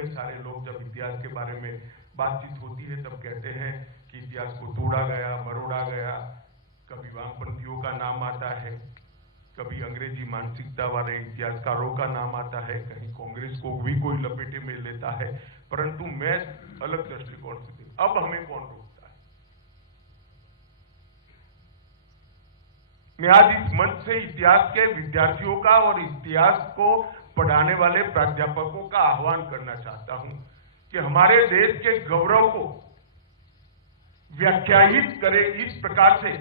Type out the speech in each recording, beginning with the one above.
कई सारे लोग जब इतिहास के बारे में बातचीत होती है तब कहते हैं कि इतिहास को तोड़ा गया, मरोड़ा गया। कभी वामपंथियों का नाम आता है, कभी अंग्रेजी मानसिकता वाले इतिहासकारों का नाम आता है, कहीं कांग्रेस को भी कोई लपेटे में लेता है, परंतु मैं अलग दृष्टिकोण से अब हमें कौन रोकता है। मैं आज इस मंच से इतिहास के विद्यार्थियों का और इतिहास को पढ़ाने वाले प्राध्यापकों का आह्वान करना चाहता हूं कि हमारे देश के गौरव को व्याख्यायित करे इस प्रकार से,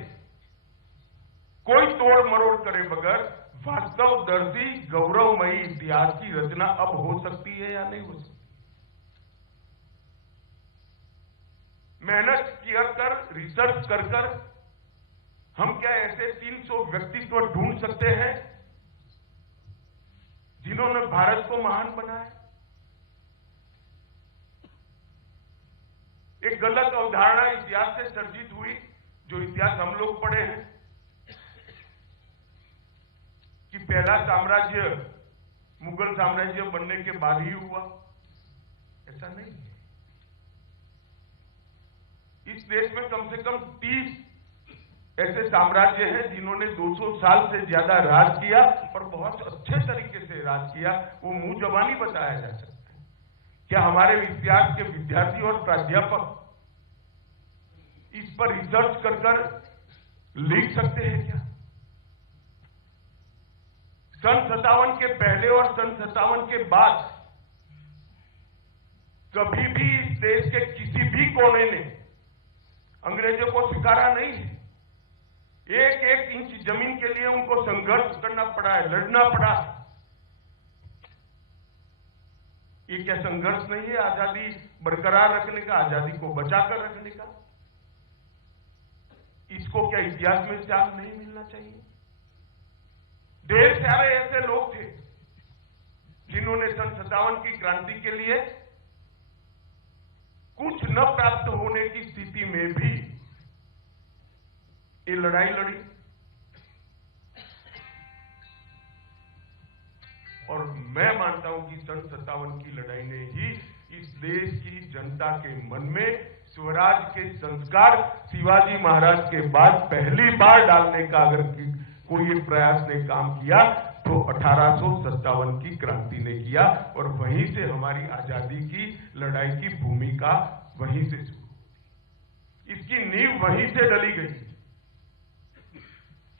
कोई तोड़ मरोड़ करे बगैर वास्तवदर्शी गौरवमयी इतिहास की रचना अब हो सकती है या नहीं हो सकती। मेहनत कर रिसर्च कर हम क्या ऐसे 300 व्यक्तित्व ढूंढ सकते हैं जिन्होंने भारत को महान बनाया। एक गलत अवधारणा इतिहास से सर्जित हुई, जो इतिहास हम लोग पढ़े हैं, कि पहला साम्राज्य मुगल साम्राज्य बनने के बाद ही हुआ। ऐसा नहीं है। इस देश में कम से कम 30 ऐसे साम्राज्य हैं जिन्होंने 200 साल से ज्यादा राज किया और बहुत अच्छे तरीके से राज किया। वो मुंह जबानी बताया जा सकता है। क्या हमारे इतिहास के विद्यार्थी और प्राध्यापक इस पर रिसर्च कर लिख सकते हैं क्या? सन 57 के पहले और सन 57 के बाद कभी भी इस देश के किसी भी कोने ने अंग्रेजों को स्वीकारा नहीं है। एक एक इंच जमीन के लिए उनको संघर्ष करना पड़ा है, लड़ना पड़ा है। ये क्या संघर्ष नहीं है आजादी बरकरार रखने का, आजादी को बचाकर रखने का? इसको क्या इतिहास में स्थान नहीं मिलना चाहिए? ढेर सारे ऐसे लोग थे जिन्होंने सन 57 की क्रांति के लिए कुछ न प्राप्त होने की स्थिति में भी ये लड़ाई लड़ी और मैं मानता हूं कि सन 57 की लड़ाई ने ही इस देश की जनता के मन में स्वराज के संस्कार शिवाजी महाराज के बाद पहली बार डालने का अगर कोई एक प्रयास ने काम किया तो 1857 की क्रांति ने किया और वहीं से हमारी आजादी की लड़ाई की भूमिका वहीं से शुरू। इसकी नींव वहीं से डली गई।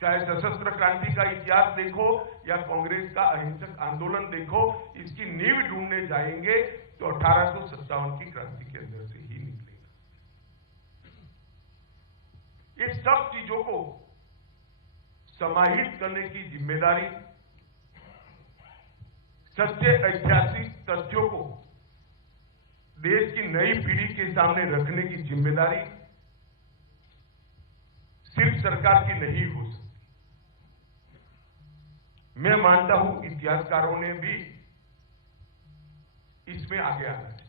चाहे सशस्त्र क्रांति का इतिहास देखो या कांग्रेस का अहिंसक आंदोलन देखो, इसकी नींव ढूंढने जाएंगे तो 1857 की क्रांति के अंदर से ही निकलेगा। ये सब चीजों को समाहित करने की जिम्मेदारी, सच्चे ऐतिहासिक तथ्यों को देश की नई पीढ़ी के सामने रखने की जिम्मेदारी सिर्फ सरकार की नहीं हो सकती। मैं मानता हूं इतिहासकारों ने भी इसमें आगे आना है।